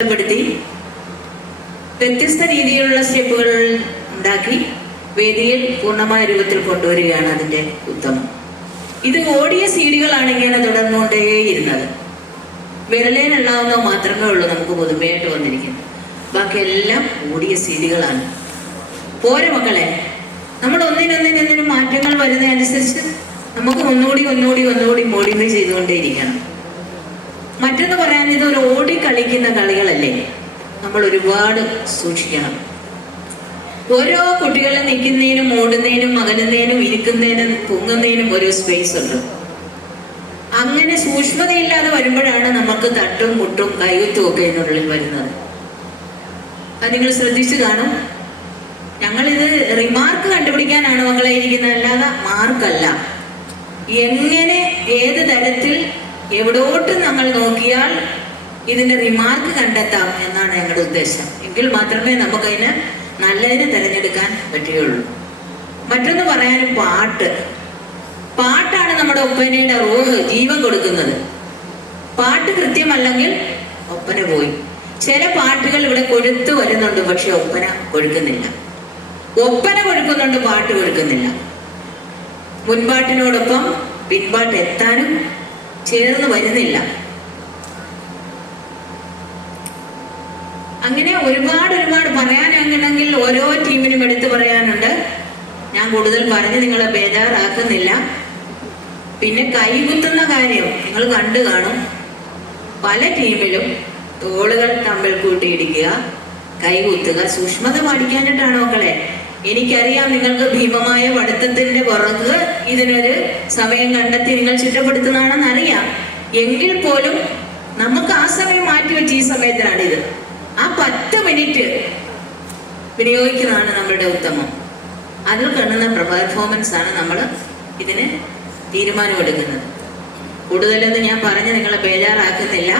ബന്ധപ്പെടുത്തി വ്യത്യസ്ത രീതിയിലുള്ള സ്റ്റെപ്പുകൾ ഉണ്ടാക്കി വേദിയിൽ പൂർണമായ രൂപത്തിൽ കൊണ്ടുവരികയാണ് അതിന്റെ ഉത്തമം. ഇത് ഓടിയ സീഡികളാണ് ഇങ്ങനെ തുടർന്നുകൊണ്ടേയിരുന്നത് വിരലേനുള്ളാവുന്ന മാത്രമേ ഉള്ളൂ നമുക്ക് പുതുമയായിട്ട് വന്നിരിക്കുന്നത്. ബാക്കിയെല്ലാം ഓടിയ സീഡികളാണ്. പോരെ മക്കളെ. നമ്മൾ ഒന്നിനൊന്നിനൊന്നിനും മാറ്റങ്ങൾ വരുന്നതനുസരിച്ച് നമുക്ക് ഒന്നുകൂടി ഒന്നുകൂടി ഒന്നുകൂടി മോഡിഫൈ ചെയ്തുകൊണ്ടേയിരിക്കണം മറ്റൊന്ന് പറയാൻ ഇത് ഒരു ഓടി കളിക്കുന്ന കളികളല്ലേ നമ്മൾ ഒരുപാട് സൂക്ഷിക്കണം. ഓരോ കുട്ടികളെ നിൽക്കുന്നതിനും ഓടുന്നതിനും അകലുന്നതിനും ഇരിക്കുന്നതിനും പൊങ്ങുന്നതിനും ഒരു സ്പേസ് ഉണ്ട്. അങ്ങനെ സൂക്ഷ്മതയില്ലാതെ വരുമ്പോഴാണ് നമുക്ക് തട്ടും മുട്ടും കൈകുത്തും ഒക്കെ ഇതിനുള്ളിൽ വരുന്നത്. അത് നിങ്ങൾ ശ്രദ്ധിച്ചു കാണും. ഞങ്ങളിത് റിമാർക്ക് കണ്ടുപിടിക്കാനാണ് മകളെ ഇരിക്കുന്നത്. അല്ലാതെ മാർക്കല്ല എങ്ങനെ ഏത് തരത്തിൽ എവിടോട്ട് നമ്മൾ നോക്കിയാൽ ഇതിന്റെ റിമാർക്ക് കണ്ടെത്താം എന്നാണ് ഞങ്ങളുടെ ഉദ്ദേശം. എങ്കിൽ മാത്രമേ നമുക്കതിന് നല്ലതിനെ തിരഞ്ഞെടുക്കാൻ പറ്റുകയുള്ളൂ. മറ്റൊന്ന് പറയാൻ പാട്ട്. പാട്ടാണ് നമ്മുടെ ഒപ്പനയുടെ റോഹ് ജീവൻ കൊടുക്കുന്നത്. പാട്ട് കൃത്യമല്ലെങ്കിൽ ഒപ്പന പോയി. ചില പാട്ടുകൾ ഇവിടെ കൊഴുത്തു വരുന്നുണ്ട് പക്ഷെ ഒപ്പന കൊഴുക്കുന്നില്ല. ഒപ്പന കൊഴുക്കുന്നുണ്ട് പാട്ട് കൊഴുക്കുന്നില്ല. മുൻപാട്ടിനോടൊപ്പം പിൻപാട്ട് എത്താനും ചേർന്ന് വരുന്നില്ല. അങ്ങനെ ഒരുപാട് ഒരുപാട് പറയാനുണ്ടെങ്കിൽ ഓരോ ടീമിനും എടുത്തു പറയാനുണ്ട്. ഞാൻ കൂടുതൽ പറഞ്ഞ് നിങ്ങളെ ബേജാറാക്കുന്നില്ല. പിന്നെ കൈകുത്തുന്ന കാര്യം നിങ്ങൾ കണ്ടു കാണും. പല ടീമിലും തോളുകൾ തമ്മിൽ കൂട്ടിയിടിക്കുക കൈകുത്തുക സൂക്ഷ്മത പാടിക്കാനിട്ടാണ് മക്കളെ. എനിക്കറിയാം നിങ്ങൾക്ക് ഭീമമായ പഠിത്തത്തിന്റെ പുറത്ത് ഇതിനൊരു സമയം കണ്ടെത്തി നിങ്ങൾ ചുറ്റപ്പെടുത്തുന്നതാണെന്ന് അറിയാം. എങ്കിൽ പോലും നമുക്ക് ആ സമയം മാറ്റിവെച്ച് ഈ സമയത്തിനാണിത്. ആ പത്ത് മിനിറ്റ് വിനിയോഗിക്കുന്നതാണ് നമ്മളുടെ ഉത്തമം. അതിൽ കാണുന്ന പെർഫോമൻസ് ആണ് നമ്മൾ ഇതിന് തീരുമാനമെടുക്കുന്നത്. കൂടുതലൊന്നും ഞാൻ പറഞ്ഞ് നിങ്ങളെ ബേജാറാക്കുന്നില്ല.